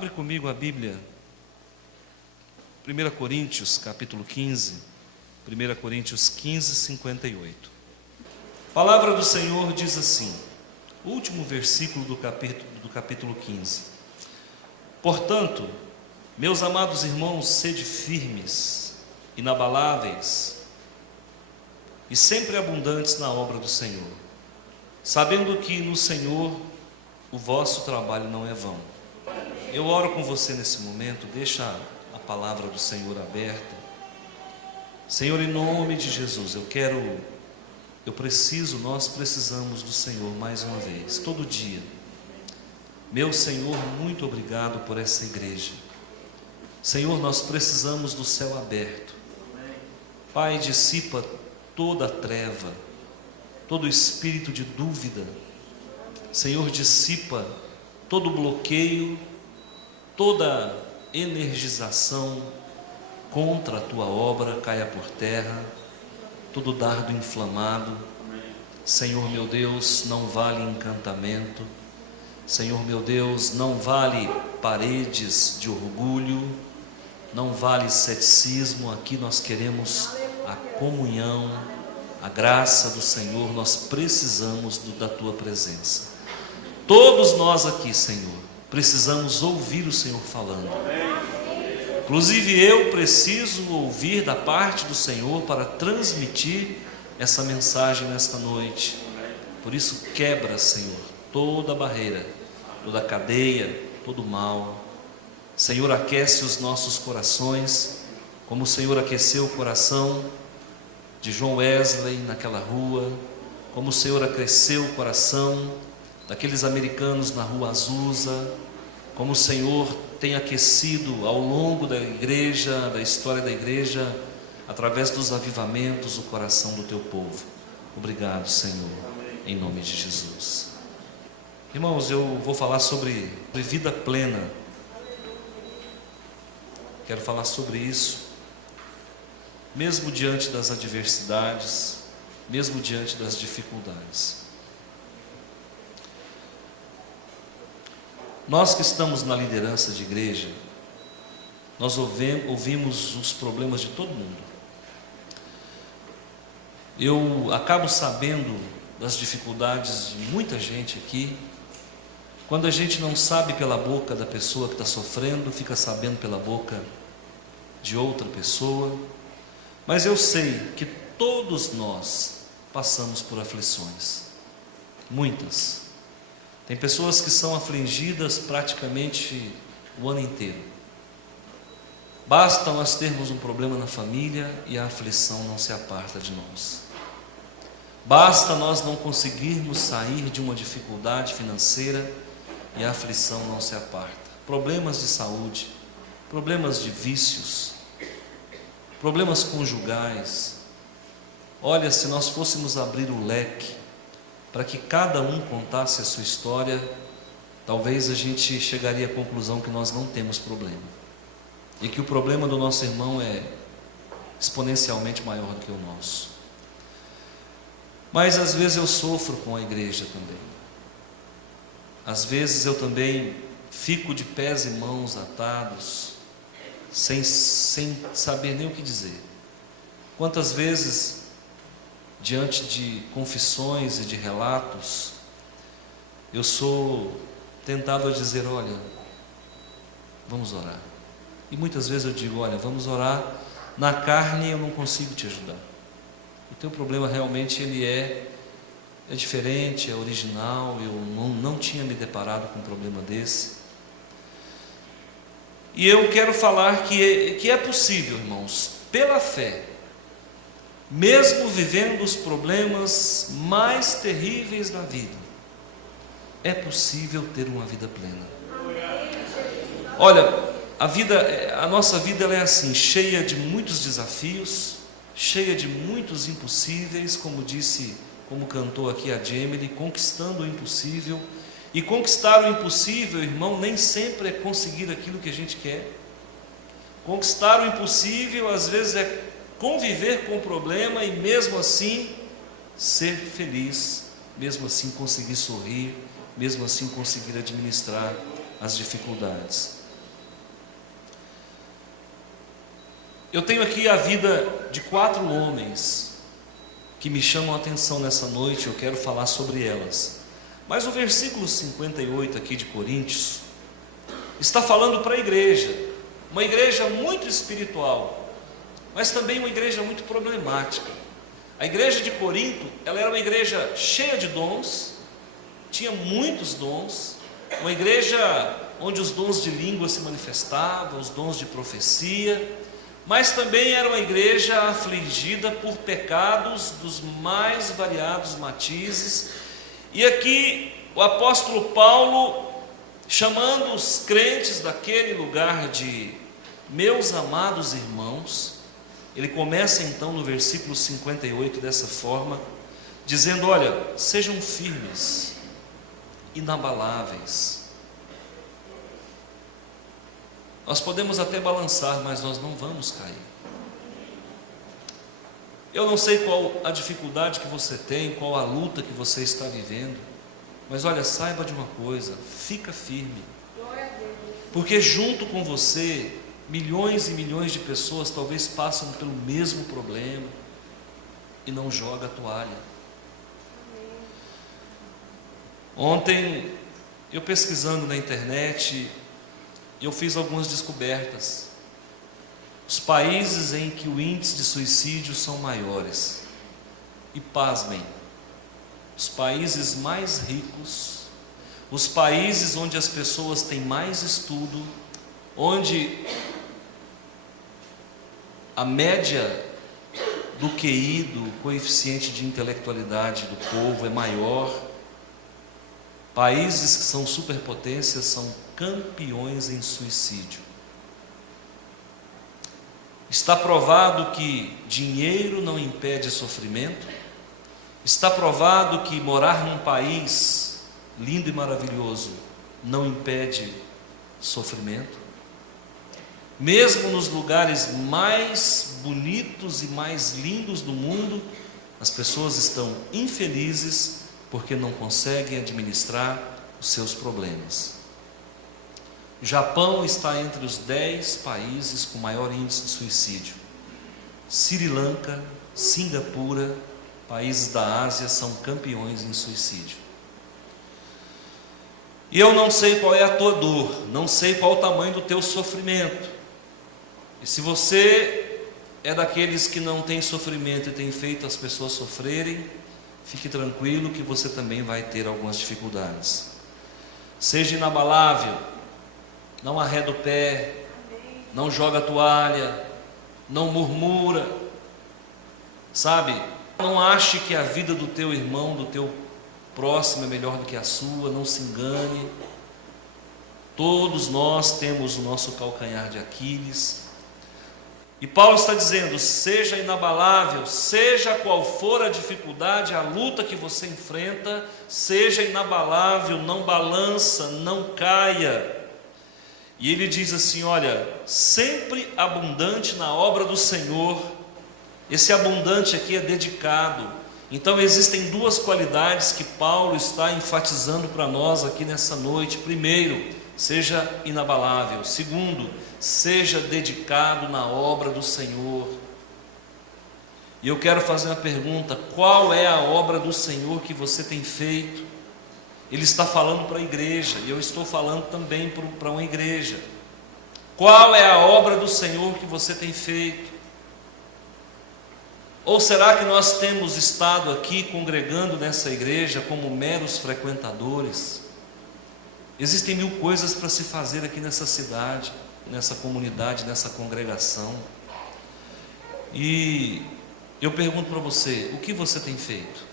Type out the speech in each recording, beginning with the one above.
Abre comigo a Bíblia, 1 Coríntios, capítulo 15, 1 Coríntios 15, 58. A palavra do Senhor diz assim, o último versículo do capítulo 15. Portanto, meus amados irmãos, sede firmes, inabaláveis e sempre abundantes na obra do Senhor, sabendo que no Senhor o vosso trabalho não é vão. Eu oro com você nesse momento, deixa a palavra do Senhor aberta. Senhor, em nome de Jesus, nós precisamos do Senhor mais uma vez, todo dia. Meu Senhor, muito obrigado por essa igreja. Senhor, nós precisamos do céu aberto. Pai, dissipa toda a treva, todo espírito de dúvida. Senhor, dissipa todo bloqueio, toda energização contra a tua obra caia por terra, todo dardo inflamado. Senhor meu Deus, não vale encantamento. Senhor meu Deus, não vale paredes de orgulho, não vale ceticismo. Aqui nós queremos a comunhão, a graça do Senhor. Nós precisamos da tua presença. Todos nós aqui, Senhor, precisamos ouvir o Senhor falando. Inclusive eu preciso ouvir da parte do Senhor para transmitir essa mensagem nesta noite. Por isso quebra, Senhor, toda barreira, toda cadeia, todo mal. Senhor, aquece os nossos corações, como o Senhor aqueceu o coração de João Wesley naquela rua, como o Senhor aqueceu o coração daqueles americanos na rua Azusa, como o Senhor tem aquecido ao longo da igreja, da história da igreja, através dos avivamentos, o coração do teu povo. Obrigado, Senhor, em nome de Jesus. Irmãos, eu vou falar sobre vida plena. Quero falar sobre isso, mesmo diante das adversidades, mesmo diante das dificuldades. Nós que estamos na liderança de igreja, nós ouvimos os problemas de todo mundo. Eu acabo sabendo das dificuldades de muita gente aqui. Quando a gente não sabe pela boca da pessoa que está sofrendo, fica sabendo pela boca de outra pessoa. Mas eu sei que todos nós passamos por aflições, muitas. Tem pessoas que são afligidas praticamente o ano inteiro. Basta nós termos um problema na família e a aflição não se aparta de nós. Basta nós não conseguirmos sair de uma dificuldade financeira e a aflição não se aparta. Problemas de saúde, problemas de vícios, problemas conjugais. Olha, se nós fôssemos abrir o leque para que cada um contasse a sua história, talvez a gente chegaria à conclusão que nós não temos problema, e que o problema do nosso irmão é exponencialmente maior do que o nosso. Mas às vezes eu sofro com a igreja também. Às vezes eu também fico de pés e mãos atados, sem saber nem o que dizer. Quantas vezes, diante de confissões e de relatos, eu sou tentado a dizer, olha, vamos orar. E muitas vezes eu digo, olha, vamos orar, na carne eu não consigo te ajudar. O teu problema realmente ele é diferente, é original, eu não tinha me deparado com um problema desse. E eu quero falar que é possível, irmãos, pela fé, mesmo vivendo os problemas mais terríveis da vida, é possível ter uma vida plena. Olha, a nossa vida ela é assim, cheia de muitos desafios, cheia de muitos impossíveis, como cantou aqui a Jamie, conquistando o impossível. E conquistar o impossível, irmão, nem sempre é conseguir aquilo que a gente quer. Conquistar o impossível, às vezes, é conviver com o problema e mesmo assim ser feliz, mesmo assim conseguir sorrir, mesmo assim conseguir administrar as dificuldades. Eu tenho aqui a vida de 4 homens que me chamam a atenção nessa noite, eu quero falar sobre elas. Mas o versículo 58 aqui de Coríntios está falando para a igreja, uma igreja muito espiritual, mas também uma igreja muito problemática. A igreja de Corinto, ela era uma igreja cheia de dons, tinha muitos dons, uma igreja onde os dons de língua se manifestavam, os dons de profecia, mas também era uma igreja afligida por pecados dos mais variados matizes. E aqui o apóstolo Paulo, chamando os crentes daquele lugar de meus amados irmãos, ele começa então no versículo 58 dessa forma, dizendo: olha, sejam firmes, inabaláveis. Nós podemos até balançar, mas nós não vamos cair. Eu não sei qual a dificuldade que você tem, qual a luta que você está vivendo, mas olha, saiba de uma coisa, fica firme, porque junto com você, milhões e milhões de pessoas talvez passam pelo mesmo problema e não joga a toalha. Ontem, eu pesquisando na internet, eu fiz algumas descobertas. Os países em que o índice de suicídio são maiores, e pasmem, os países mais ricos, os países onde as pessoas têm mais estudo, onde a média do QI, do coeficiente de intelectualidade do povo é maior, países que são superpotências são campeões em suicídio. Está provado que dinheiro não impede sofrimento. Está provado que morar num país lindo e maravilhoso não impede sofrimento. Mesmo nos lugares mais bonitos e mais lindos do mundo, as pessoas estão infelizes porque não conseguem administrar os seus problemas. O Japão está entre os 10 países com maior índice de suicídio. Sri Lanka, Singapura, países da Ásia são campeões em suicídio. E eu não sei qual é a tua dor, não sei qual o tamanho do teu sofrimento. E se você é daqueles que não tem sofrimento e tem feito as pessoas sofrerem, fique tranquilo que você também vai ter algumas dificuldades. Seja inabalável, não arreda o pé, não joga a toalha, não murmura, sabe? Não ache que a vida do teu irmão, do teu próximo é melhor do que a sua, não se engane. Todos nós temos o nosso calcanhar de Aquiles. E Paulo está dizendo: seja inabalável, seja qual for a dificuldade, a luta que você enfrenta, seja inabalável, não balança, não caia. E ele diz assim: olha, sempre abundante na obra do Senhor. Esse abundante aqui é dedicado. Então existem 2 qualidades que Paulo está enfatizando para nós aqui nessa noite. Primeiro, seja inabalável. Segundo, seja dedicado na obra do Senhor. E eu quero fazer uma pergunta: qual é a obra do Senhor que você tem feito? Ele está falando para a igreja, e eu estou falando também para uma igreja. Qual é a obra do Senhor que você tem feito? Ou será que nós temos estado aqui congregando nessa igreja como meros frequentadores? Existem 1000 coisas para se fazer aqui nessa cidade, nessa comunidade, nessa congregação. E eu pergunto para você: o que você tem feito?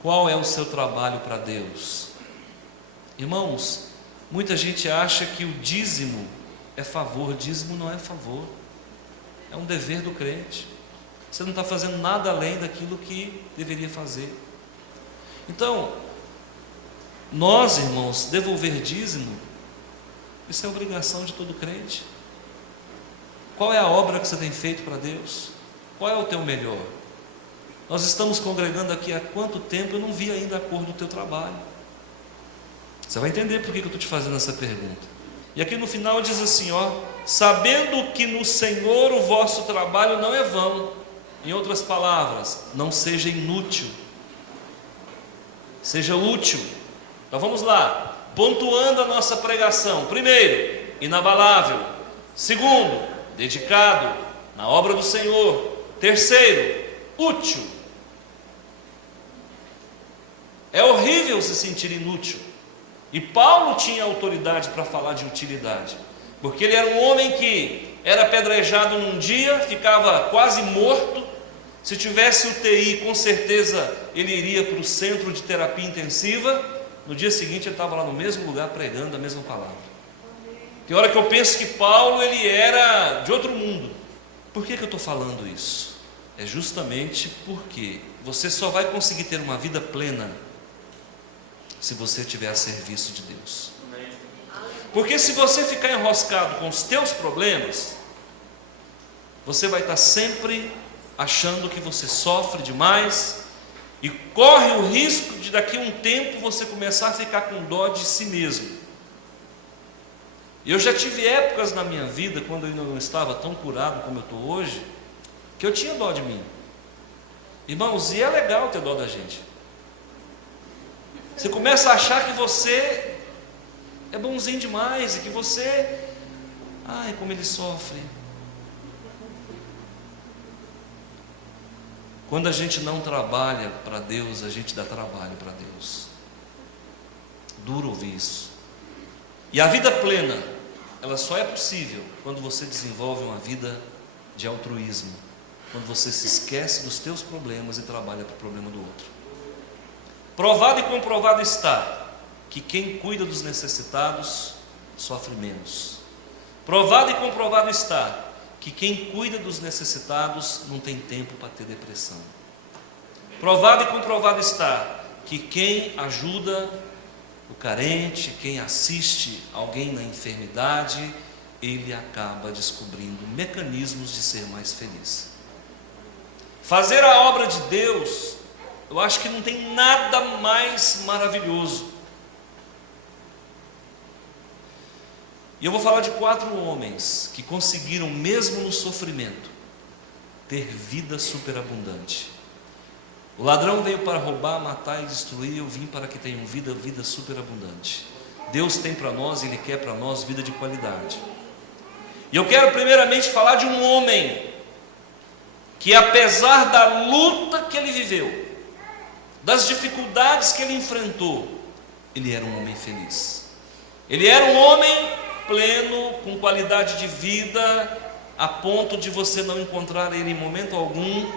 Qual é o seu trabalho para Deus? Irmãos, muita gente acha que o dízimo é favor. Dízimo não é favor, é um dever do crente. Você não está fazendo nada além daquilo que deveria fazer. Então, nós, irmãos, devolver dízimo, isso é obrigação de todo crente. Qual é a obra que você tem feito para Deus? Qual é o teu melhor? Nós estamos congregando aqui há quanto tempo? Eu não vi ainda a cor do teu trabalho. Você vai entender por que eu estou te fazendo essa pergunta. E aqui no final diz assim, sabendo que no Senhor o vosso trabalho não é vão. Em outras palavras, não seja inútil, seja útil. Então vamos lá, pontuando a nossa pregação. Primeiro, inabalável. Segundo, dedicado na obra do Senhor. Terceiro, útil. É horrível se sentir inútil. E Paulo tinha autoridade para falar de utilidade, porque ele era um homem que era apedrejado num dia, ficava quase morto. Se tivesse UTI, com certeza ele iria para o centro de terapia intensiva. No dia seguinte ele estava lá no mesmo lugar pregando a mesma palavra. Tem hora que eu penso que Paulo ele era de outro mundo. Por que eu estou falando isso? É justamente porque você só vai conseguir ter uma vida plena se você estiver a serviço de Deus. Porque se você ficar enroscado com os teus problemas, você vai estar sempre achando que você sofre demais e corre o risco de daqui a um tempo você começar a ficar com dó de si mesmo. Eu já tive épocas na minha vida, quando eu ainda não estava tão curado como eu estou hoje, que eu tinha dó de mim. Irmãos, e é legal ter dó da gente. Você começa a achar que você é bonzinho demais e que você, ai, como ele sofre. Quando a gente não trabalha para Deus, a gente dá trabalho para Deus. Duro ouvir isso. E a vida plena, ela só é possível quando você desenvolve uma vida de altruísmo, quando você se esquece dos teus problemas e trabalha para o problema do outro. Provado e comprovado está que quem cuida dos necessitados sofre menos. Provado e comprovado está que quem cuida dos necessitados não tem tempo para ter depressão. Provado e comprovado está que quem ajuda o carente, quem assiste alguém na enfermidade, ele acaba descobrindo mecanismos de ser mais feliz. Fazer a obra de Deus, eu acho que não tem nada mais maravilhoso. E eu vou falar de 4 homens que conseguiram, mesmo no sofrimento, ter vida superabundante. O ladrão veio para roubar, matar e destruir. Eu vim para que tenham vida superabundante. Deus tem para nós, Ele quer para nós vida de qualidade. E eu quero primeiramente falar de um homem que, apesar da luta que ele viveu, das dificuldades que ele enfrentou, ele era um homem feliz. Ele era um homem pleno, com qualidade de vida, a ponto de você não encontrar ele em momento algum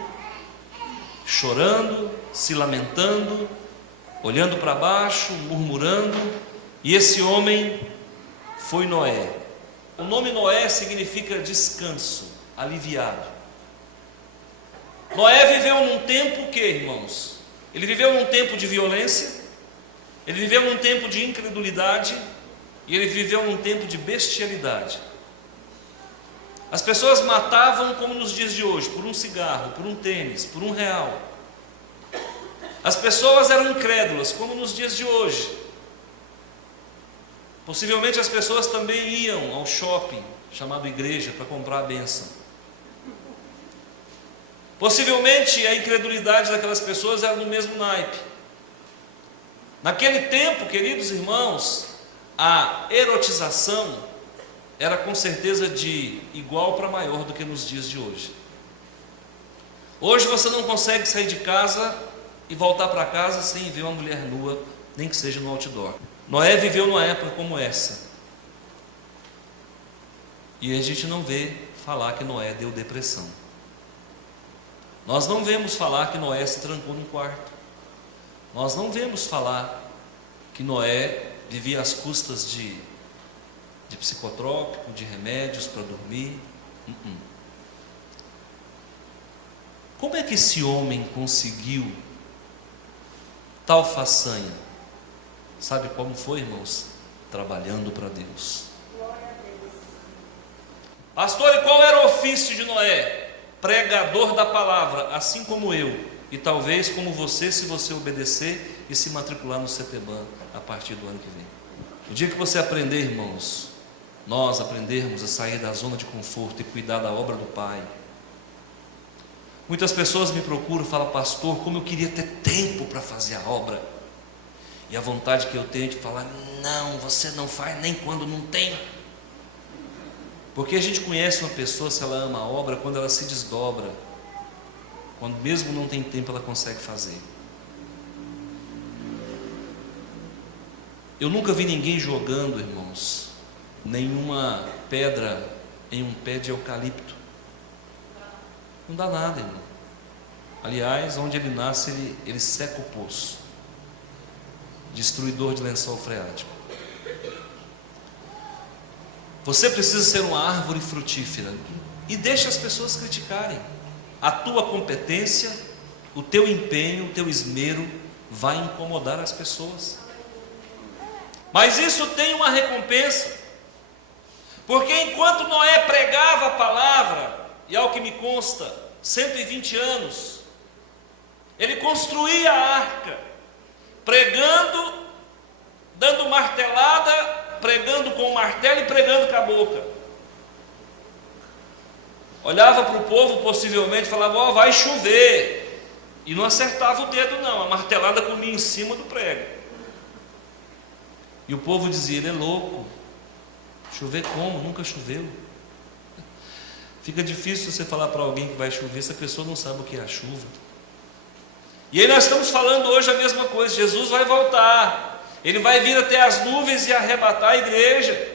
chorando, se lamentando, olhando para baixo, murmurando. E esse homem foi Noé. O nome Noé significa descanso, aliviado. Noé viveu num tempo o que, irmãos? Ele viveu num tempo de violência, ele viveu num tempo de incredulidade, e ele viveu num tempo de bestialidade. As pessoas matavam como nos dias de hoje, por um cigarro, por um tênis, por R$1. As pessoas eram incrédulas, como nos dias de hoje. Possivelmente as pessoas também iam ao shopping, chamado igreja, para comprar a bênção. Possivelmente a incredulidade daquelas pessoas era no mesmo naipe. Naquele tempo, queridos irmãos, a erotização era com certeza de igual para maior do que nos dias de hoje. Hoje você não consegue sair de casa e voltar para casa sem ver uma mulher nua, nem que seja no outdoor. Noé viveu numa época como essa. E a gente não vê falar que Noé deu depressão. Nós não vemos falar que Noé se trancou num quarto. Nós não vemos falar que Noé vivia às custas de psicotrópico, de remédios para dormir. Como é que esse homem conseguiu tal façanha? Sabe como foi, irmãos? Trabalhando para Deus. Pastor, e qual era o ofício de Noé? Pregador da palavra, assim como eu, e talvez como você, se você obedecer e se matricular no CETEBAN a partir do ano que vem. O dia que você aprender, irmãos, nós aprendermos a sair da zona de conforto e cuidar da obra do Pai. Muitas pessoas me procuram e falam: pastor, como eu queria ter tempo para fazer a obra. E a vontade que eu tenho de falar: não, você não faz nem quando não tem. Porque a gente conhece uma pessoa, se ela ama a obra, quando ela se desdobra, quando mesmo não tem tempo ela consegue fazer. Eu nunca vi ninguém jogando, irmãos, nenhuma pedra em um pé de eucalipto. Não dá nada, irmão. Aliás, onde ele nasce, ele seca o poço. Destruidor de lençol freático. Você precisa ser uma árvore frutífera. E deixa as pessoas criticarem. A tua competência, o teu empenho, o teu esmero vai incomodar as pessoas. Mas isso tem uma recompensa. Porque enquanto Noé pregava a palavra, e ao que me consta, 120 anos, ele construía a arca, pregando, dando martelada, pregando com o martelo e pregando com a boca. Olhava para o povo, possivelmente, falava: ó, vai chover. E não acertava o dedo não, a martelada comia em cima do prego. E o povo dizia: ele é louco. Chover como? Nunca choveu. Fica difícil você falar para alguém que vai chover se a pessoa não sabe o que é a chuva. E aí nós estamos falando hoje a mesma coisa. Jesus vai voltar. Ele vai vir até as nuvens e arrebatar a igreja.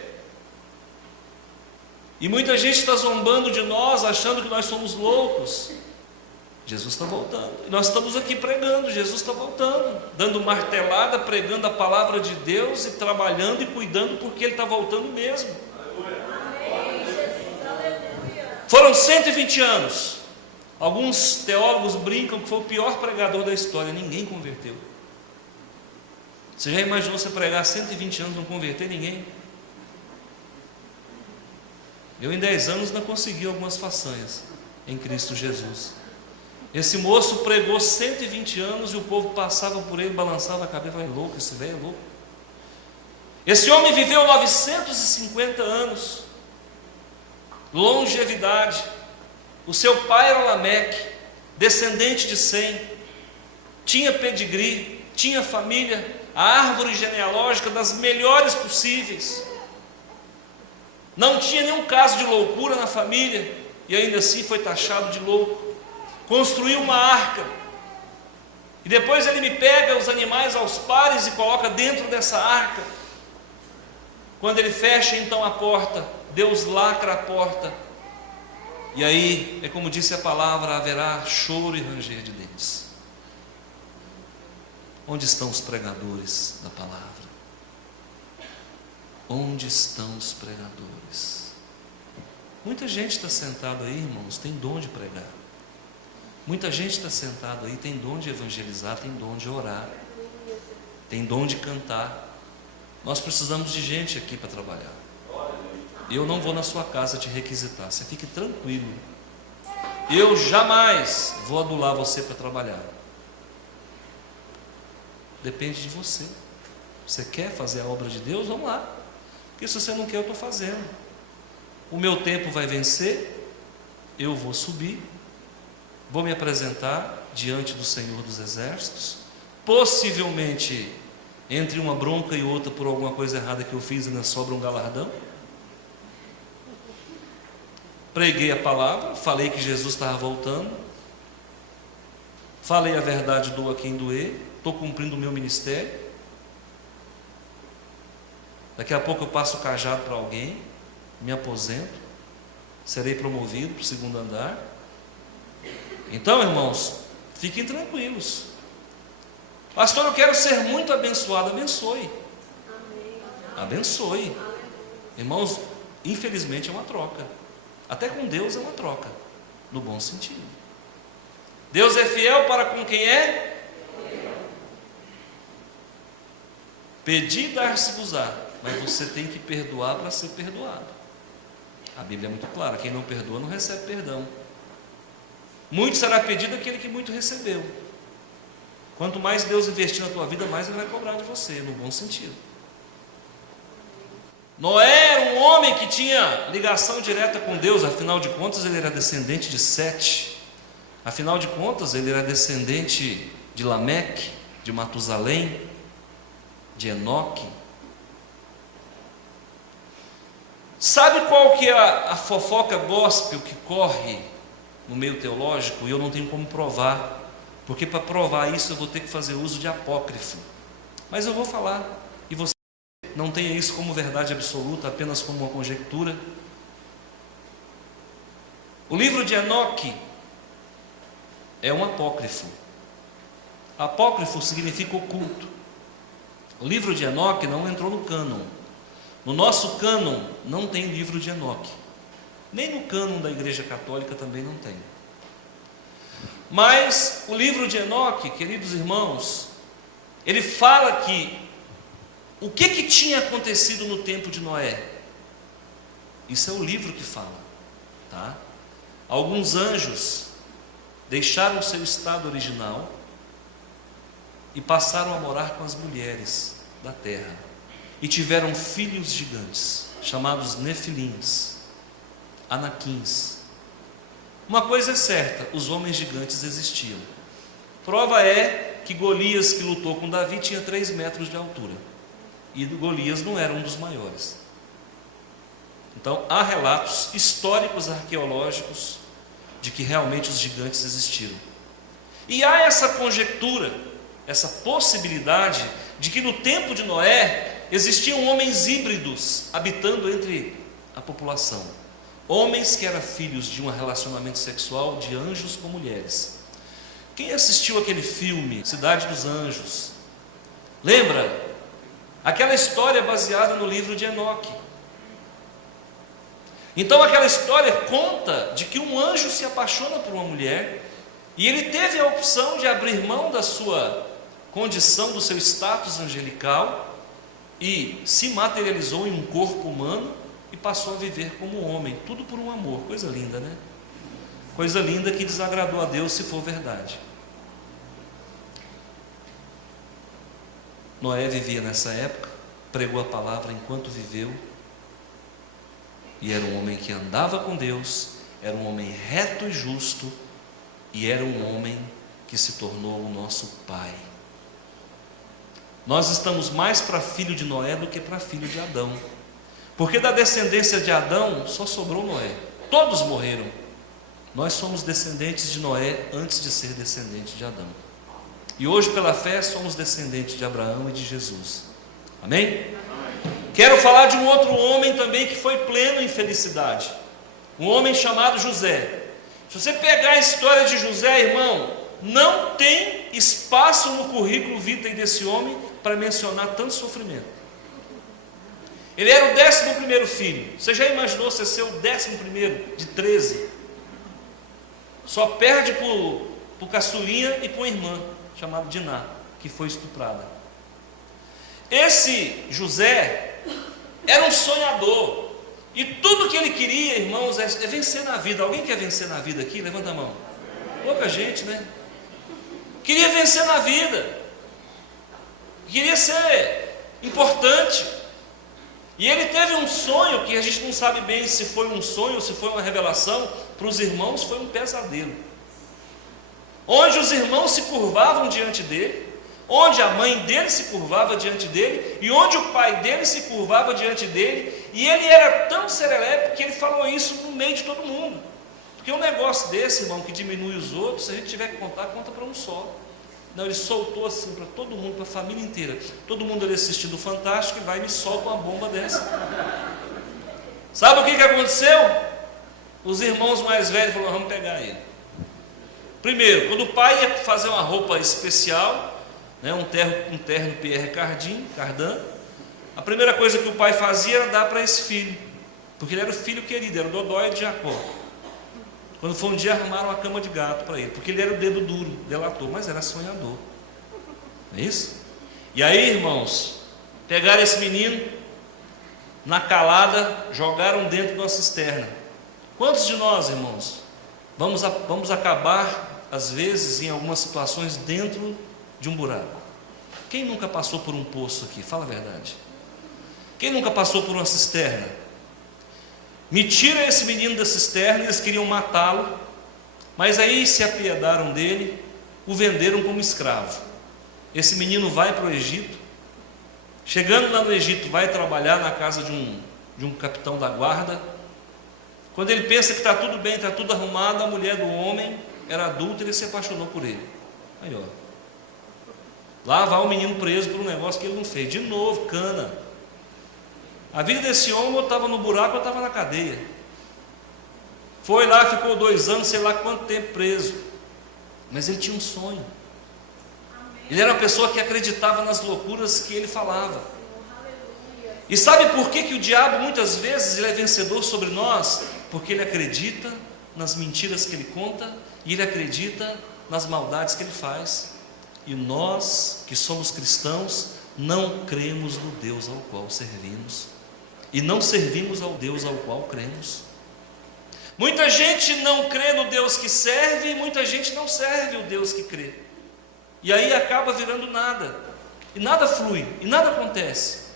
E muita gente está zombando de nós, achando que nós somos loucos. Jesus está voltando. E nós estamos aqui pregando. Jesus está voltando, dando martelada, pregando a palavra de Deus e trabalhando e cuidando, porque Ele está voltando mesmo. Foram 120 anos. Alguns teólogos brincam que foi o pior pregador da história. Ninguém converteu. Você já imaginou você pregar 120 anos e não converter ninguém? Eu em 10 anos não consegui algumas façanhas em Cristo Jesus. Esse moço pregou 120 anos e o povo passava por ele, balançava a cabeça e falava: é louco, esse velho é louco. Esse homem viveu 950 anos, longevidade. O seu pai era Lameque, descendente de Sem, tinha pedigree, tinha família, a árvore genealógica das melhores possíveis. Não tinha nenhum caso de loucura na família e ainda assim foi taxado de louco. Construiu uma arca e depois ele me pega os animais aos pares e coloca dentro dessa arca. Quando ele fecha então a porta, Deus lacra a porta, e aí é como disse a palavra: haverá choro e ranger de dentes. Onde estão os pregadores da palavra? Onde estão os pregadores? Muita gente está sentada aí, irmãos, tem dom de pregar. Muita gente está sentada aí, tem dom de evangelizar, tem dom de orar, tem dom de cantar. Nós precisamos de gente aqui para trabalhar. Eu não vou na sua casa te requisitar, você fique tranquilo. Eu jamais vou adular você para trabalhar. Depende de você. Você quer fazer a obra de Deus? Vamos lá. Porque se você não quer, eu estou fazendo. O meu tempo vai vencer, eu vou subir, vou me apresentar diante do Senhor dos Exércitos, possivelmente entre uma bronca e outra por alguma coisa errada que eu fiz ainda sobra um galardão. Preguei a palavra, falei que Jesus estava voltando, falei a verdade, doa quem doer, estou cumprindo o meu ministério. Daqui a pouco eu passo o cajado para alguém, me aposento, serei promovido para o segundo andar. Então, irmãos, fiquem tranquilos. Pastor, eu quero ser muito abençoado. Abençoe. Abençoe. Irmãos, infelizmente é uma troca. Até com Deus é uma troca, no bom sentido. Deus é fiel para com quem é? Pedi, dar-se-vos-á, mas você tem que perdoar para ser perdoado. A Bíblia é muito clara: quem não perdoa não recebe perdão. Muito será pedido aquele que muito recebeu. Quanto mais Deus investir na tua vida, mais Ele vai cobrar de você, no bom sentido. Noé era um homem que tinha ligação direta com Deus, afinal de contas ele era descendente de Sete, afinal de contas ele era descendente de Lameque, de Matusalém, de Enoque. Sabe qual que é a fofoca gospel que corre no meio teológico? E eu não tenho como provar, porque para provar isso eu vou ter que fazer uso de apócrifo, mas eu vou falar, e você não tenha isso como verdade absoluta, apenas como uma conjectura. O livro de Enoque é um apócrifo. Apócrifo significa oculto. O livro de Enoque não entrou no cânon. No nosso cânon não tem livro de Enoque, nem no cânon da Igreja Católica também não tem. Mas o livro de Enoque, queridos irmãos, ele fala que o que tinha acontecido no tempo de Noé. Isso é o livro que fala, tá? Alguns anjos deixaram o seu estado original e passaram a morar com as mulheres da terra, e tiveram filhos gigantes, chamados Nefilins, Anaquins. Uma coisa é certa, os homens gigantes existiam. Prova é que Golias, que lutou com Davi, tinha 3 metros de altura, e Golias não era um dos maiores. Então há relatos históricos, arqueológicos, de que realmente os gigantes existiram. E há essa conjectura, essa possibilidade de que no tempo de Noé existiam homens híbridos habitando entre a população, homens que eram filhos de um relacionamento sexual de anjos com mulheres. Quem assistiu aquele filme Cidade dos Anjos, lembra? Aquela história baseada no livro de Enoque. Então aquela história conta de que um anjo se apaixona por uma mulher, e ele teve a opção de abrir mão da sua condição, do seu status angelical, e se materializou em um corpo humano e passou a viver como um homem, tudo por um amor. Coisa linda, né? Coisa linda que desagradou a Deus, se for verdade. Noé vivia nessa época, pregou a palavra enquanto viveu, e era um homem que andava com Deus, era um homem reto e justo, e era um homem que se tornou o nosso pai. Nós estamos mais para filho de Noé do que para filho de Adão, porque da descendência de Adão só sobrou Noé, todos morreram. Nós somos descendentes de Noé antes de ser descendente de Adão, e hoje pela fé somos descendentes de Abraão e de Jesus. Amém? Quero falar de um outro homem também que foi pleno em felicidade, um homem chamado José. Se você pegar a história de José, irmão, não tem espaço no currículo vitae desse homem para mencionar tanto sofrimento. Ele era o 11º filho. Você já imaginou você ser o 11º de 13? Só perde para o caçulinha e para uma irmã chamada Diná, que foi estuprada. Esse José era um sonhador, e tudo que ele queria, irmãos, é vencer na vida. Alguém quer vencer na vida aqui? Levanta a mão. Pouca gente, né? Queria vencer na vida, queria ser importante, e ele teve um sonho que a gente não sabe bem se foi um sonho ou se foi uma revelação. Para os irmãos foi um pesadelo, onde os irmãos se curvavam diante dele, onde a mãe dele se curvava diante dele, e onde o pai dele se curvava diante dele, e ele era tão serelepe que ele falou isso no meio de todo mundo. Porque um negócio desse, irmão, que diminui os outros, se a gente tiver que contar, conta para um só. Não, ele soltou assim para todo mundo, para a família inteira. Todo mundo ali assistindo o Fantástico e vai e me solta uma bomba dessa. Sabe o que aconteceu? Os irmãos mais velhos falaram: vamos pegar ele. Primeiro, quando o pai ia fazer uma roupa especial, né, um terno Pierre Cardin, a primeira coisa que o pai fazia era dar para esse filho, porque ele era o filho querido, era o Dodói de Jacó. Quando foi um dia, arrumaram uma cama de gato para ele, porque ele era o dedo duro, delator, mas era sonhador. Não é isso? E aí, irmãos, pegaram esse menino, na calada, jogaram dentro de uma cisterna. Quantos de nós, irmãos, vamos acabar, às vezes, em algumas situações, dentro de um buraco? Quem nunca passou por um poço aqui? Fala a verdade. Quem nunca passou por uma cisterna? Me tira esse menino da cisterna, eles queriam matá-lo, mas aí se apiedaram dele, o venderam como escravo. Esse menino vai para o Egito, chegando lá no Egito, vai trabalhar na casa de um capitão da guarda. Quando ele pensa que está tudo bem, está tudo arrumado, a mulher do homem era adulta e ele se apaixonou por ele. Aí, ó, lá vai o menino preso por um negócio que ele não fez. De novo, cana. A vida desse homem, ou estava no buraco ou estava na cadeia. Foi lá, ficou 2 anos, sei lá quanto tempo preso. Mas ele tinha um sonho. Ele era uma pessoa que acreditava nas loucuras que ele falava. E sabe por que o diabo muitas vezes ele é vencedor sobre nós? Porque ele acredita nas mentiras que ele conta e ele acredita nas maldades que ele faz. E nós, que somos cristãos, não cremos no Deus ao qual servimos. E não servimos ao Deus ao qual cremos. Muita gente não crê no Deus que serve, e muita gente não serve o Deus que crê. E aí acaba virando nada. E nada flui, e nada acontece.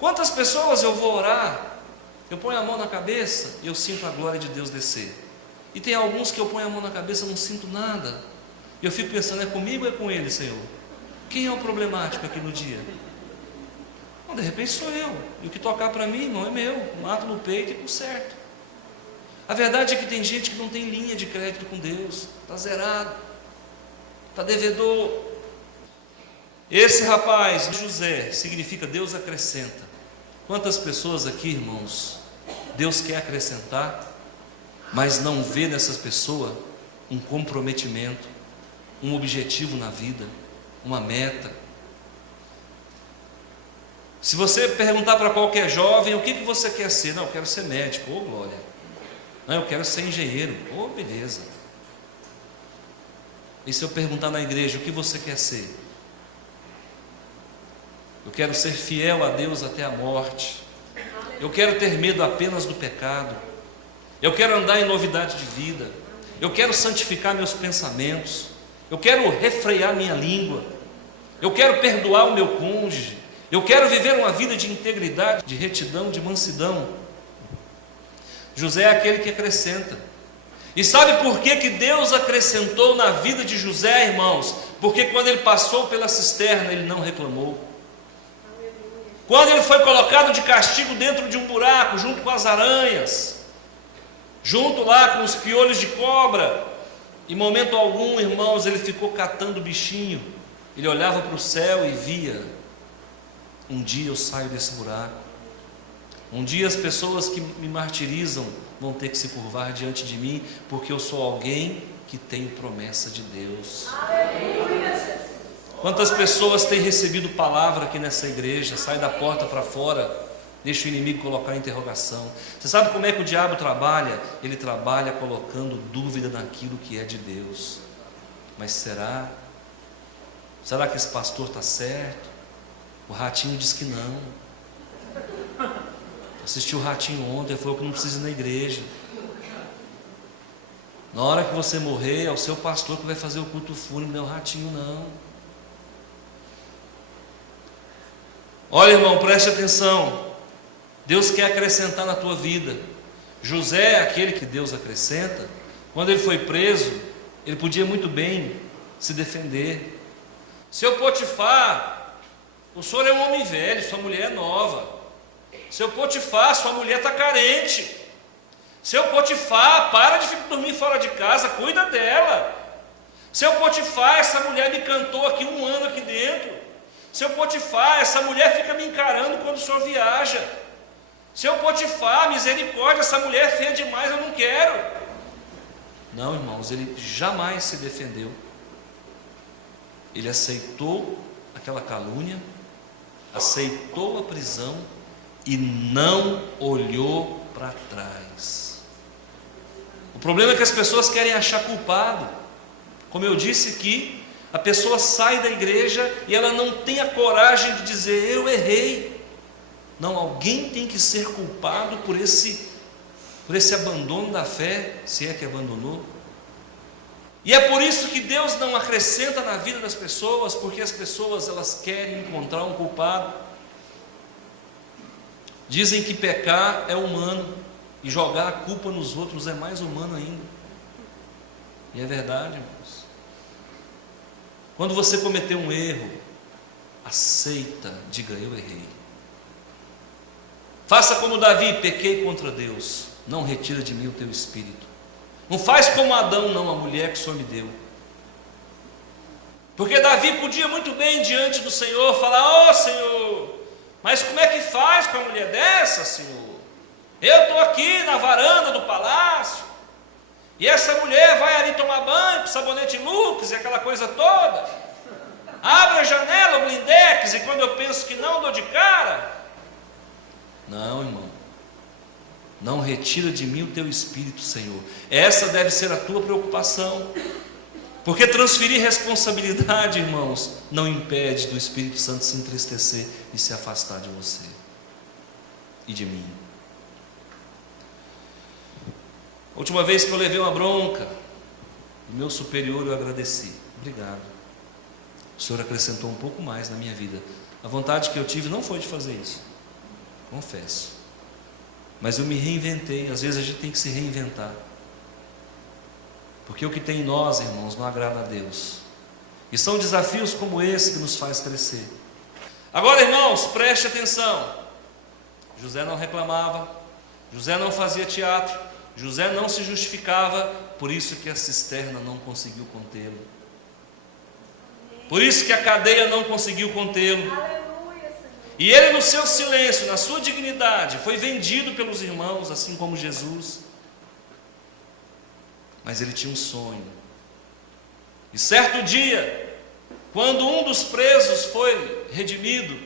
Quantas pessoas eu vou orar, eu ponho a mão na cabeça e eu sinto a glória de Deus descer. E tem alguns que eu ponho a mão na cabeça e não sinto nada. E eu fico pensando, é comigo ou é com ele, Senhor? Quem é o problemático aqui no dia? Não, de repente sou eu. E o que tocar para mim, não é meu. Mato no peito e conserto. A verdade é que tem gente que não tem linha de crédito com Deus. Está zerado. Está devedor. Esse rapaz, José, significa Deus acrescenta. Quantas pessoas aqui, irmãos, Deus quer acrescentar, mas não vê nessas pessoas um comprometimento, um objetivo na vida, uma meta. Se você perguntar para qualquer jovem, o que você quer ser? Não, eu quero ser médico, glória. Não, eu quero ser engenheiro, beleza. E se eu perguntar na igreja, o que você quer ser? Eu quero ser fiel a Deus até a morte. Eu quero ter medo apenas do pecado. Eu quero andar em novidade de vida. Eu quero santificar meus pensamentos. Eu quero refrear minha língua. Eu quero perdoar o meu cônjuge. Eu quero viver uma vida de integridade, de retidão, de mansidão. José é aquele que acrescenta. E sabe por que Deus acrescentou na vida de José, irmãos? Porque quando ele passou pela cisterna, ele não reclamou. Quando ele foi colocado de castigo dentro de um buraco, junto com as aranhas, junto lá com os piolhos de cobra, em momento algum, irmãos, ele ficou catando o bichinho. Ele olhava para o céu e via: um dia eu saio desse buraco. Um dia as pessoas que me martirizam vão ter que se curvar diante de mim, porque eu sou alguém que tem promessa de Deus. Aleluia. Quantas pessoas têm recebido palavra aqui nessa igreja, sai da porta para fora, deixa o inimigo colocar interrogação. Você sabe como é que o diabo trabalha? Ele trabalha colocando dúvida naquilo que é de Deus. Mas será? Será que esse pastor está certo? O Ratinho diz que não. Assisti o Ratinho ontem, ele falou que não precisa ir na igreja. Na hora que você morrer, é o seu pastor que vai fazer o culto fúnebre, não é o Ratinho não. Olha, irmão, preste atenção. Deus quer acrescentar na tua vida. José é aquele que Deus acrescenta. Quando ele foi preso, ele podia muito bem se defender. Seu Potifar, o senhor é um homem velho, sua mulher é nova. Seu Potifar, sua mulher está carente. Seu Potifar, para de dormir fora de casa, cuida dela. Seu Potifar, essa mulher me cantou aqui 1 ano aqui dentro. Seu Potifar, essa mulher fica me encarando quando o senhor viaja. Seu Potifar, misericórdia, essa mulher é feia demais, eu não quero. Não, irmãos, ele jamais se defendeu. Ele aceitou aquela calúnia, aceitou a prisão e não olhou para trás. O problema é que as pessoas querem achar culpado. Como eu disse aqui, a pessoa sai da igreja e ela não tem a coragem de dizer: eu errei. Não, alguém tem que ser culpado por esse abandono da fé, se é que abandonou. E é por isso que Deus não acrescenta na vida das pessoas, porque as pessoas elas querem encontrar um culpado. Dizem que pecar é humano e jogar a culpa nos outros é mais humano ainda. E é verdade, irmãos. Quando você cometeu um erro, aceita, diga: eu errei. Faça como Davi: pequei contra Deus, não retira de mim o teu espírito. Não faz como Adão, não, a mulher que o Senhor me deu. Porque Davi podia muito bem diante do Senhor falar: ó Senhor, mas como é que faz com a mulher dessa, Senhor? Eu estou aqui na varanda do palácio, e essa mulher vai ali tomar banho com sabonete Lux e aquela coisa toda. Abre a janela, o blindex, e quando eu penso que não, dou de cara. Não, irmão. Não retira de mim o teu espírito, Senhor. Essa deve ser a tua preocupação. Porque transferir responsabilidade, irmãos, não impede do Espírito Santo se entristecer e se afastar de você e de mim. A última vez que eu levei uma bronca do meu superior, eu agradeci. Obrigado. O Senhor acrescentou um pouco mais na minha vida. A vontade que eu tive não foi de fazer isso, confesso. Mas eu me reinventei. Às vezes a gente tem que se reinventar, porque o que tem em nós, irmãos, não agrada a Deus. E são desafios como esse que nos faz crescer. Agora, irmãos, preste atenção. José não reclamava, José não fazia teatro, José não se justificava. Por isso que a cisterna não conseguiu contê-lo. Por isso que a cadeia não conseguiu contê-lo. E ele, no seu silêncio, na sua dignidade, foi vendido pelos irmãos, assim como Jesus. Mas ele tinha um sonho. E certo dia, quando um dos presos foi redimido,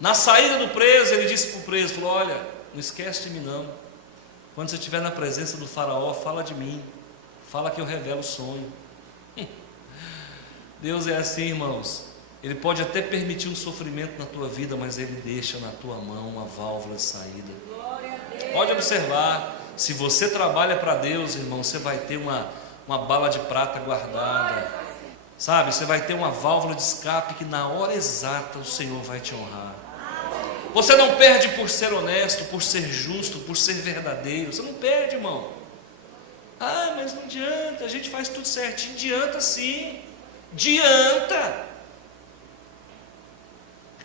na saída do preso, ele disse para o preso, falou: olha, não esquece de mim não. Quando você estiver na presença do faraó, fala de mim. Fala que eu revelo o sonho. Deus é assim, irmãos. Ele pode até permitir um sofrimento na tua vida, mas Ele deixa na tua mão uma válvula de saída. Pode observar, se você trabalha para Deus, irmão, você vai ter uma bala de prata guardada, sabe? Você vai ter uma válvula de escape que na hora exata o Senhor vai te honrar. Você não perde por ser honesto, por ser justo, por ser verdadeiro. Você não perde, irmão. Ah, mas não adianta, a gente faz tudo certinho. Adianta sim, adianta.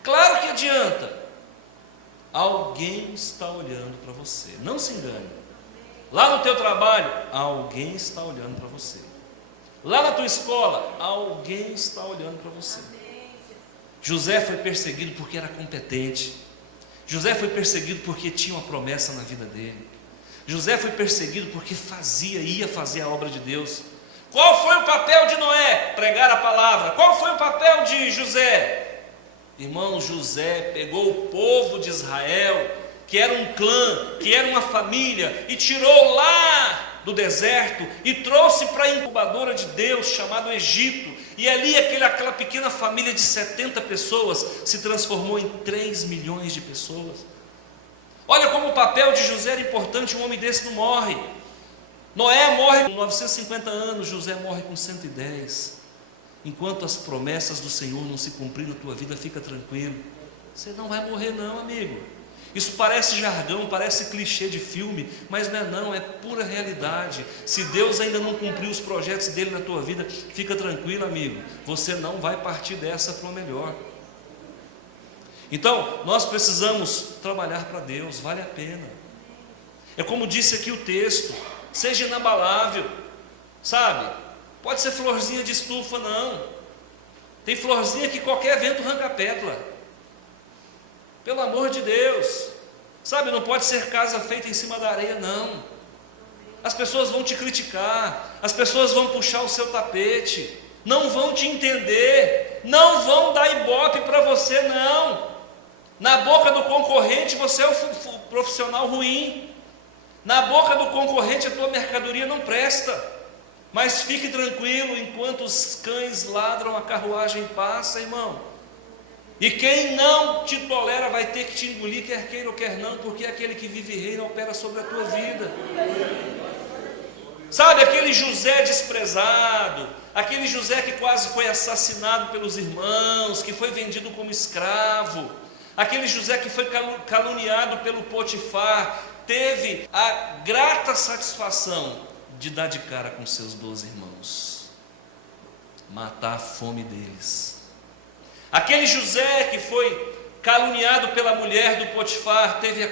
Claro que adianta. Alguém está olhando para você. Não se engane. Lá no teu trabalho, alguém está olhando para você. Lá na tua escola, alguém está olhando para você. José foi perseguido porque era competente. José foi perseguido porque tinha uma promessa na vida dele. José foi perseguido porque ia fazer a obra de Deus. Qual foi o papel de Noé? Pregar a palavra. Qual foi o papel de José? Irmão, José pegou o povo de Israel, que era um clã, que era uma família, e tirou lá do deserto e trouxe para a incubadora de Deus, chamado Egito. E ali aquela pequena família de 70 pessoas se transformou em 3 milhões de pessoas. Olha como o papel de José era importante. Um homem desse não morre. Noé morre com 950 anos, José morre com 110. Enquanto as promessas do Senhor não se cumprirem na tua vida, fica tranquilo. Você não vai morrer não, amigo. Isso parece jargão, parece clichê de filme, mas não, é pura realidade. Se Deus ainda não cumpriu os projetos dele na tua vida, fica tranquilo, amigo. Você não vai partir dessa para o melhor. Então, nós precisamos trabalhar para Deus, vale a pena. É como disse aqui o texto, seja inabalável, sabe? Pode ser florzinha de estufa, não. Tem florzinha que qualquer vento arranca a pétala. Pelo amor de Deus. Sabe, não pode ser casa feita em cima da areia, não. As pessoas vão te criticar, as pessoas vão puxar o seu tapete, não vão te entender, não vão dar ibope para você, não. Na boca do concorrente você é o profissional ruim. Na boca do concorrente a tua mercadoria não presta. Mas fique tranquilo, enquanto os cães ladram, a carruagem passa, irmão. E quem não te tolera vai ter que te engolir, quer queira ou quer não, porque aquele que vive e reina opera sobre a tua vida. Sabe, aquele José desprezado, aquele José que quase foi assassinado pelos irmãos, que foi vendido como escravo, aquele José que foi caluniado pelo Potifar, teve a grata satisfação de dar de cara com seus 12 irmãos, matar a fome deles. Aquele José que foi caluniado pela mulher do Potifar, teve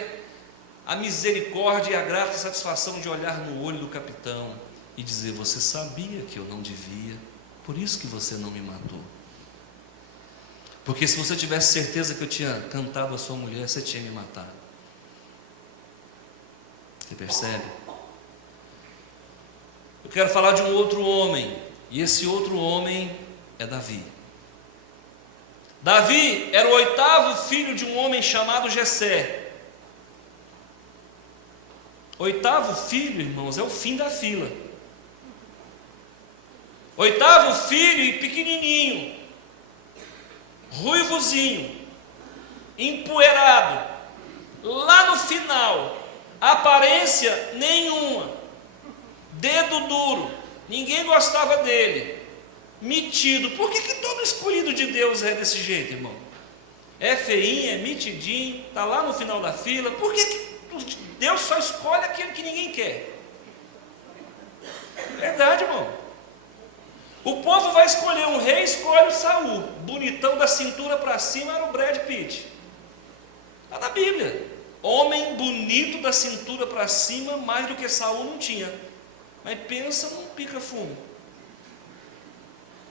a misericórdia e a grata satisfação de olhar no olho do capitão e dizer: você sabia que eu não devia, por isso que você não me matou. Porque se você tivesse certeza que eu tinha cantado a sua mulher, você tinha me matado. Você percebe? Eu quero falar de um outro homem, e esse outro homem é Davi. Davi era o 8º filho de um homem chamado Jessé. 8º filho, irmãos, é o fim da fila. 8º filho e pequenininho, ruivozinho, empoeirado, lá no final, aparência nenhuma, dedo duro, ninguém gostava dele, metido. Por que todo escolhido de Deus é desse jeito, irmão? É feinho, é metidinho, está lá no final da fila. Por que Deus só escolhe aquele que ninguém quer? Verdade, irmão. O povo vai escolher um rei, escolhe o Saul, bonitão da cintura para cima, era o Brad Pitt. Está na Bíblia. Homem bonito da cintura para cima, mais do que Saul não tinha. Mas pensa num pica-fumo.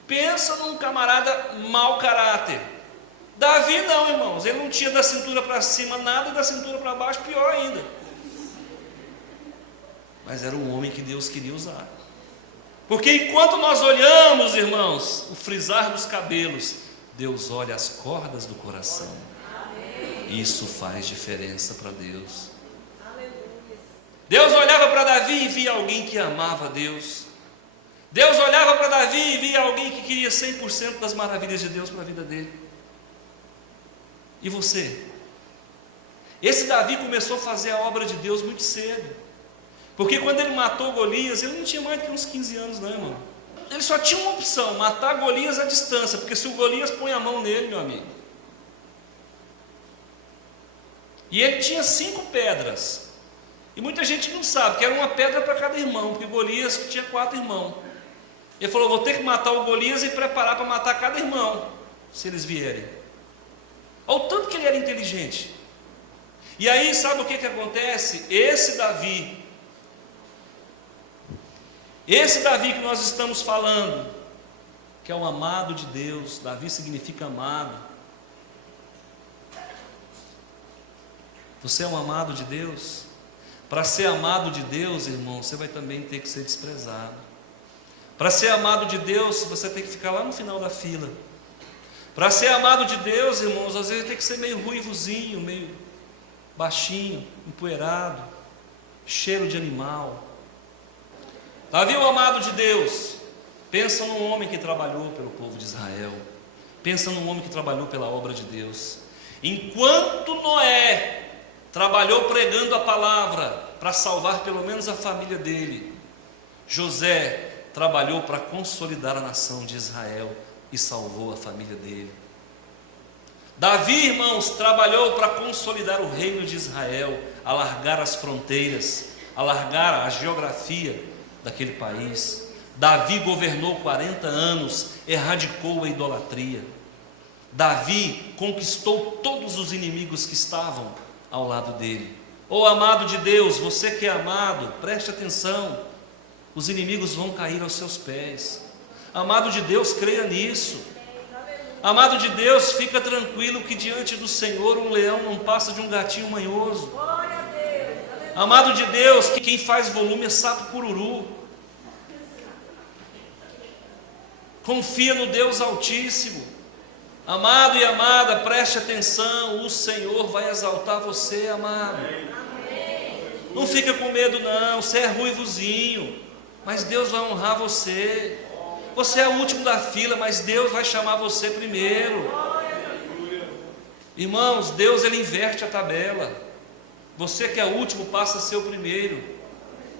Pensa num camarada mau caráter. Davi não, irmãos, ele não tinha da cintura para cima nada, e da cintura para baixo pior ainda. Mas era um homem que Deus queria usar. Porque enquanto nós olhamos, irmãos, o frisar dos cabelos, Deus olha as cordas do coração. Isso faz diferença para Deus. Deus olhava para Davi e via alguém que amava a Deus. Deus olhava para Davi e via alguém que queria 100% das maravilhas de Deus para a vida dele. E você? Esse Davi começou a fazer a obra de Deus muito cedo. Porque quando ele matou Golias, ele não tinha mais do que uns 15 anos, não, irmão. Ele só tinha uma opção: matar Golias à distância. Porque se o Golias põe a mão nele, meu amigo. E ele tinha 5 pedras. E muita gente não sabe que era uma pedra para cada irmão, porque Golias tinha 4 irmãos. Ele falou: vou ter que matar o Golias e preparar para matar cada irmão, se eles vierem. Olha o tanto que ele era inteligente. E aí, sabe o que acontece? Esse Davi que nós estamos falando, que é o amado de Deus. Davi significa amado. Você é um amado de Deus? Para ser amado de Deus, irmão, você vai também ter que ser desprezado. Para ser amado de Deus, você tem que ficar lá no final da fila. Para ser amado de Deus, irmãos, às vezes tem que ser meio ruivozinho, meio baixinho, empoeirado, cheiro de animal. Davi, o amado de Deus, pensa num homem que trabalhou pelo povo de Israel. Pensa num homem que trabalhou pela obra de Deus. Enquanto Noé trabalhou pregando a palavra para salvar pelo menos a família dele, José trabalhou para consolidar a nação de Israel e salvou a família dele. Davi, irmãos, trabalhou para consolidar o reino de Israel, alargar as fronteiras, alargar a geografia daquele país. Davi governou 40 anos, erradicou a idolatria. Davi conquistou todos os inimigos que estavam ao lado dele. Ô amado de Deus, você que é amado, preste atenção, os inimigos vão cair aos seus pés. Amado de Deus, creia nisso. Amado de Deus, fica tranquilo que diante do Senhor um leão não passa de um gatinho manhoso. Amado de Deus, que quem faz volume é sapo cururu. Confia no Deus Altíssimo. Amado e amada, preste atenção, o Senhor vai exaltar você, amado. Não fica com medo não, você é ruivozinho, mas Deus vai honrar você. Você é o último da fila, mas Deus vai chamar você primeiro. Irmãos, Deus ele inverte a tabela. Você que é o último passa a ser o primeiro.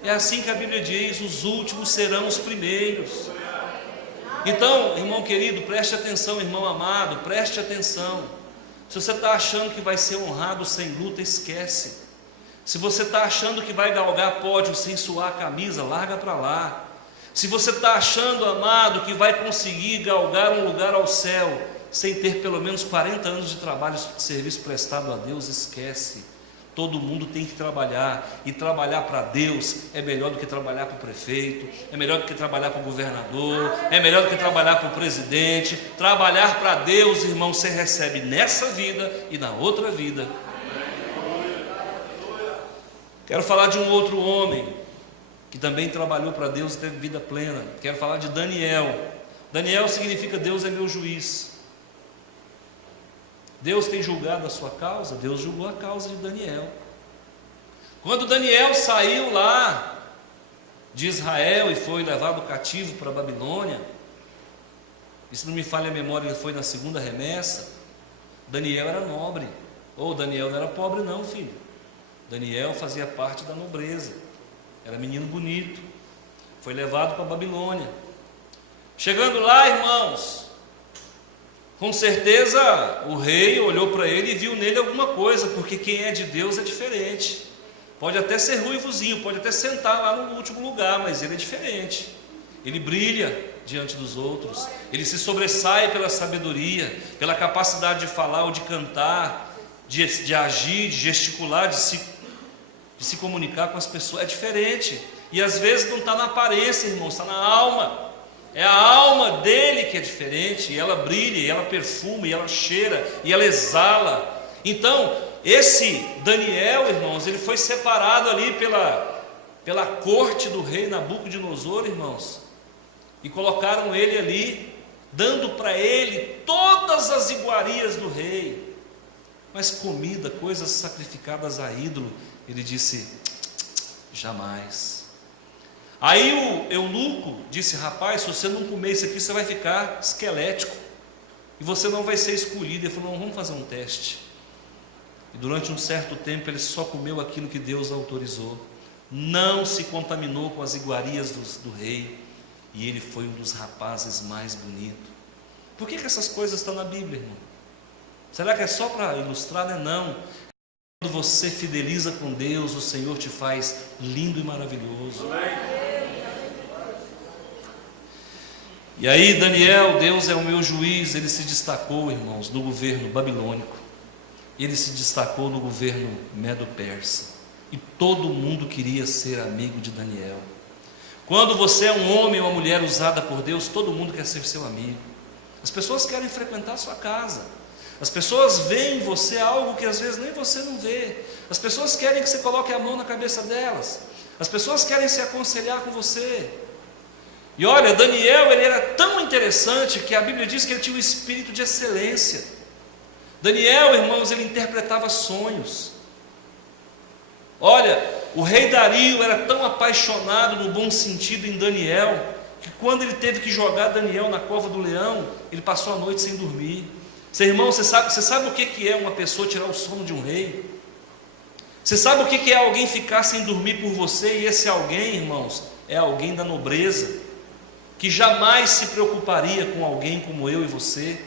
É assim que a Bíblia diz: os últimos serão os primeiros. Então, irmão querido, preste atenção, irmão amado, preste atenção. Se você está achando que vai ser honrado sem luta, esquece. Se você está achando que vai galgar pódio sem suar a camisa, larga para lá. Se você está achando, amado, que vai conseguir galgar um lugar ao céu sem ter pelo menos 40 anos de trabalho, de serviço prestado a Deus, esquece. Todo mundo tem que trabalhar, e trabalhar para Deus é melhor do que trabalhar para o prefeito, é melhor do que trabalhar para o governador, é melhor do que trabalhar para o presidente. Trabalhar para Deus, irmão, você recebe nessa vida e na outra vida. Quero falar de um outro homem que também trabalhou para Deus e teve vida plena. Quero falar de Daniel. Daniel significa Deus é meu juiz. Deus tem julgado a sua causa? Deus julgou a causa de Daniel. Quando Daniel saiu lá de Israel e foi levado cativo para a Babilônia, e se não me falha a memória, ele foi na segunda remessa. Daniel era nobre. Ou Daniel não era pobre não, filho. Daniel fazia parte da nobreza, era menino bonito. Foi levado para a Babilônia. Chegando lá, irmãos, com certeza o rei olhou para ele e viu nele alguma coisa, porque quem é de Deus é diferente. Pode até ser ruivozinho, pode até sentar lá no último lugar, mas ele é diferente. Ele brilha diante dos outros, ele se sobressai pela sabedoria, pela capacidade de falar ou de cantar, de agir, de gesticular, de se comunicar com as pessoas. É diferente, e às vezes não está na aparência, irmão, está na alma. É a alma dele que é diferente, e ela brilha, e ela perfuma, e ela cheira, e ela exala. Então, esse Daniel, irmãos, ele foi separado ali pela corte do rei Nabucodonosor, irmãos, e colocaram ele ali, dando para ele todas as iguarias do rei, mas comida, coisas sacrificadas a ídolo, ele disse: jamais. Aí o eunuco disse: rapaz, se você não comer isso aqui, você vai ficar esquelético, e você não vai ser escolhido. Ele falou: não, vamos fazer um teste. E durante um certo tempo ele só comeu aquilo que Deus autorizou, não se contaminou com as iguarias do rei, e ele foi um dos rapazes mais bonitos. Por que essas coisas estão na Bíblia, irmão? Será que é só para ilustrar? Não. Quando você fideliza com Deus, o Senhor te faz lindo e maravilhoso. E aí Daniel, Deus é o meu juiz, ele se destacou, irmãos, no governo babilônico. Ele se destacou no governo medo-persa, e todo mundo queria ser amigo de Daniel. Quando você é um homem ou uma mulher usada por Deus, todo mundo quer ser seu amigo. As pessoas querem frequentar a sua casa. As pessoas veem em você algo que às vezes nem você não vê. As pessoas querem que você coloque a mão na cabeça delas. As pessoas querem se aconselhar com você. E olha, Daniel, ele era tão interessante que a Bíblia diz que ele tinha um espírito de excelência. Daniel, irmãos, ele interpretava sonhos. Olha, o rei Dario era tão apaixonado no bom sentido em Daniel, que quando ele teve que jogar Daniel na cova do leão, ele passou a noite sem dormir. Seu irmão, você sabe o que é uma pessoa tirar o sono de um rei? Você sabe o que é alguém ficar sem dormir por você? E esse alguém, irmãos, é alguém da nobreza, que jamais se preocuparia com alguém como eu e você.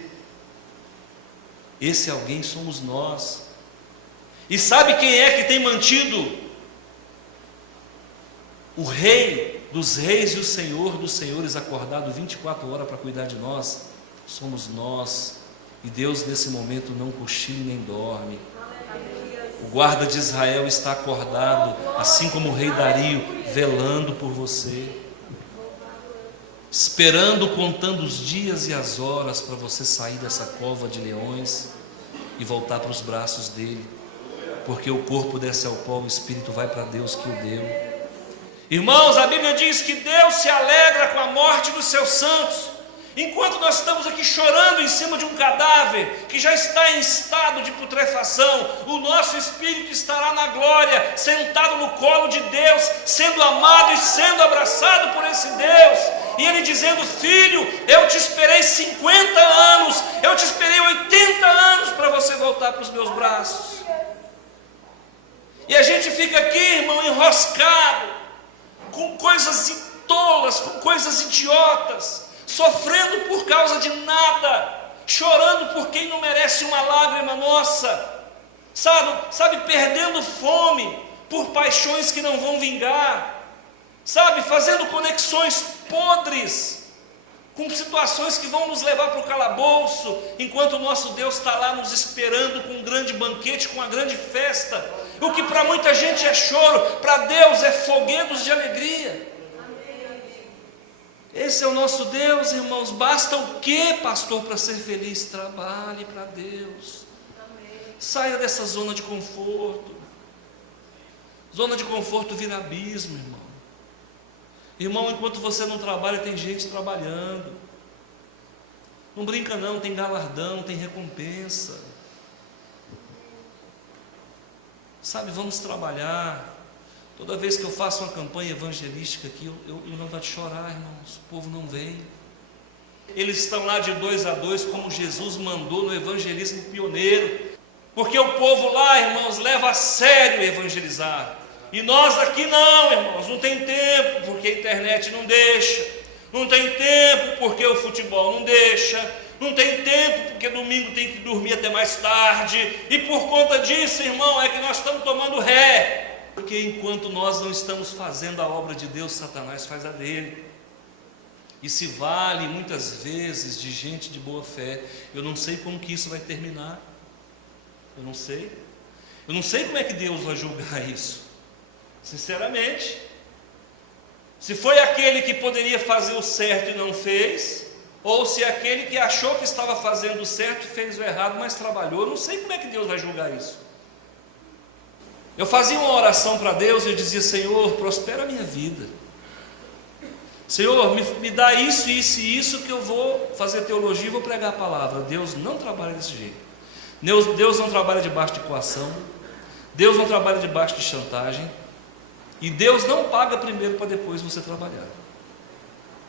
Esse alguém somos nós. E sabe quem é que tem mantido o rei dos reis e o senhor dos senhores acordado 24 horas para cuidar de nós? Somos nós. E Deus nesse momento não cochila nem dorme. O guarda de Israel está acordado, assim como o rei Dario, velando por você, esperando, contando os dias e as horas para você sair dessa cova de leões e voltar para os braços dele, porque o corpo desce ao pó, o espírito vai para Deus que o deu. Irmãos, a Bíblia diz que Deus se alegra com a morte dos seus santos. Enquanto nós estamos aqui chorando em cima de um cadáver que já está em estado de putrefação, o nosso espírito estará na glória, sentado no colo de Deus, sendo amado e sendo abraçado por esse Deus, e Ele dizendo: filho, eu te esperei 50 anos, eu te esperei 80 anos para você voltar para os meus braços. E a gente fica aqui, irmão, enroscado, com coisas tolas, com coisas idiotas, sofrendo por causa de nada, chorando por quem não merece uma lágrima nossa, sabe, perdendo fome por paixões que não vão vingar, sabe, fazendo conexões podres com situações que vão nos levar para o calabouço, enquanto o nosso Deus está lá nos esperando com um grande banquete, com uma grande festa. O que para muita gente é choro, para Deus é foguedos de alegria. Esse é o nosso Deus, irmãos. Basta o que, pastor, para ser feliz? Trabalhe para Deus. Saia dessa zona de conforto. Zona de conforto vira abismo, irmão. Irmão, enquanto você não trabalha, tem gente trabalhando. Não brinca não, tem galardão, tem recompensa. Sabe, vamos trabalhar. Toda vez que eu faço uma campanha evangelística aqui, eu não vontade de chorar, irmãos. O povo não vem. Eles estão lá de 2 a 2, como Jesus mandou no evangelismo pioneiro. Porque o povo lá, irmãos, leva a sério evangelizar. E nós aqui não, irmãos, não tem tempo, porque a internet não deixa, não tem tempo, porque o futebol não deixa, não tem tempo, porque domingo tem que dormir até mais tarde, e por conta disso, irmão, é que nós estamos tomando ré, porque enquanto nós não estamos fazendo a obra de Deus, Satanás faz a dele, e se vale muitas vezes de gente de boa fé. Eu não sei como que isso vai terminar, eu não sei como é que Deus vai julgar isso. Sinceramente, se foi aquele que poderia fazer o certo e não fez, ou se aquele que achou que estava fazendo o certo e fez o errado, mas trabalhou, eu não sei como é que Deus vai julgar isso. Eu fazia uma oração para Deus e eu dizia: Senhor, prospera a minha vida. Senhor, me dá isso, isso e isso, que eu vou fazer teologia e vou pregar a palavra. Deus não trabalha desse jeito. Deus não trabalha debaixo de coação. Deus não trabalha debaixo de chantagem. E Deus não paga primeiro para depois você trabalhar.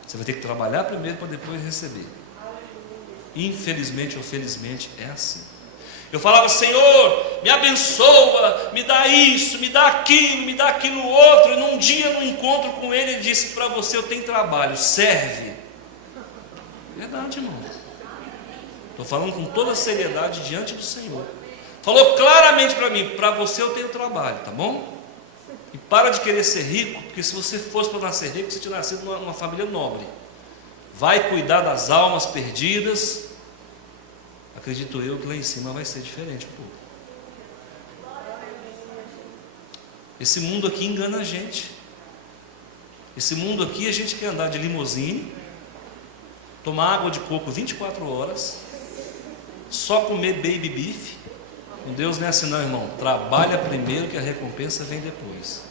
Você vai ter que trabalhar primeiro para depois receber. Infelizmente ou felizmente é assim. Eu falava: Senhor, me abençoa, me dá isso, me dá aquilo outro. E num dia, no encontro com Ele, Ele disse para você: eu tenho trabalho, serve. Verdade, irmão. Estou falando com toda a seriedade diante do Senhor. Falou claramente para mim: para você eu tenho trabalho, tá bom? E para de querer ser rico, porque se você fosse para nascer rico, você tinha nascido numa família nobre. Vai cuidar das almas perdidas. Acredito eu que lá em cima vai ser diferente um pouco. Esse mundo aqui engana a gente. Esse mundo aqui, a gente quer andar de limusine, tomar água de coco 24 horas, só comer baby beef. Com Deus não é assim não, irmão. Trabalha primeiro, que a recompensa vem depois.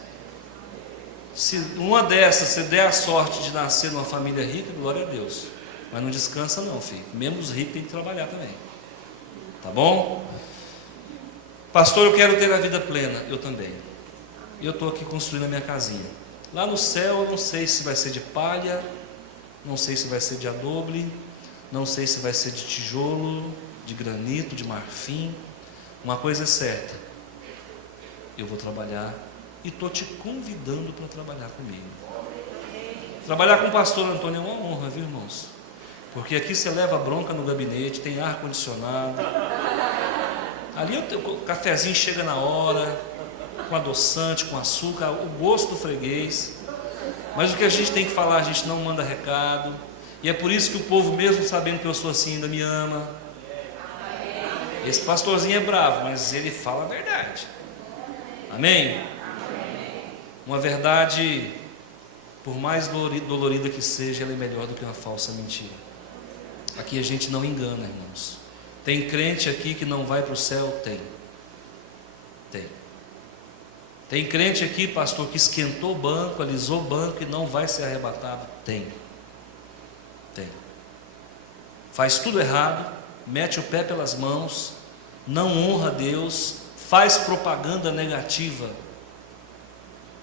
Se uma dessas você der a sorte de nascer numa família rica, glória a Deus. Mas não descansa não, filho. Mesmo os ricos têm que trabalhar também. Tá bom? Pastor, eu quero ter a vida plena. Eu também. E eu estou aqui construindo a minha casinha. Lá no céu, eu não sei se vai ser de palha, não sei se vai ser de adobe, não sei se vai ser de tijolo, de granito, de marfim. Uma coisa é certa: eu vou trabalhar e estou te convidando para trabalhar comigo. Trabalhar com o pastor Antônio é uma honra, viu, irmãos? Porque aqui você leva bronca no gabinete, tem ar condicionado. Ali o cafezinho chega na hora, com adoçante, com açúcar, o gosto do freguês. Mas o que a gente tem que falar, a gente não manda recado. E é por isso que o povo, mesmo sabendo que eu sou assim, ainda me ama. Esse pastorzinho é bravo, mas ele fala a verdade. Amém? Uma verdade, por mais dolorida que seja, ela é melhor do que uma falsa mentira. Aqui a gente não engana, irmãos. Tem crente aqui que não vai para o céu? Tem. Tem crente aqui, pastor, que esquentou o banco, alisou o banco e não vai ser arrebatado? Tem. Faz tudo errado, mete o pé pelas mãos, não honra Deus, faz propaganda negativa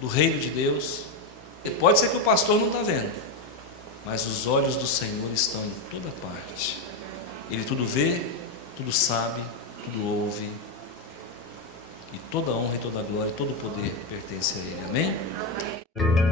do reino de Deus. E pode ser que o pastor não está vendo, mas os olhos do Senhor estão em toda parte. Ele tudo vê, tudo sabe, tudo ouve. E toda honra e toda glória, todo poder pertence a Ele. Amém?